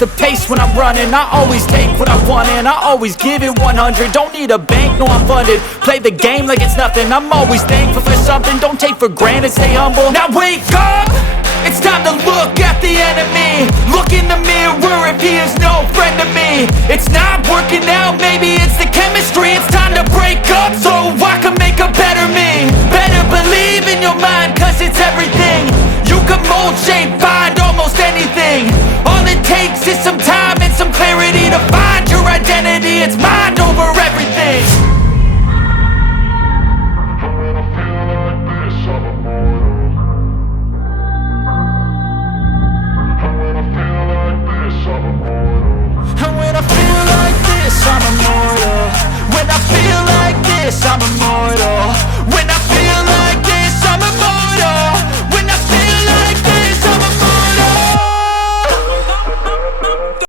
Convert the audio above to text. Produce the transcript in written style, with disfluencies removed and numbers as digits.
the pace when I'm running. I always take what I want and I always give it 100. Don't need a bank, no I'm funded. Play the game like it's nothing. I'm always thankful for something. Don't take for granted, stay humble. Now wake up! It's time to look at the enemy. Look in the mirror if he is no friend to me. It's not working out, maybe it's the chemistry. It's time to break up so I can make a better me. Better believe in your mind, cause it's everything. You can mold, shape, find almost anything. All it takes is some time and some clarity to find your identity. It's mind over everything. And when I feel like this, I'm immortal. When I feel like this, I'm immortal. When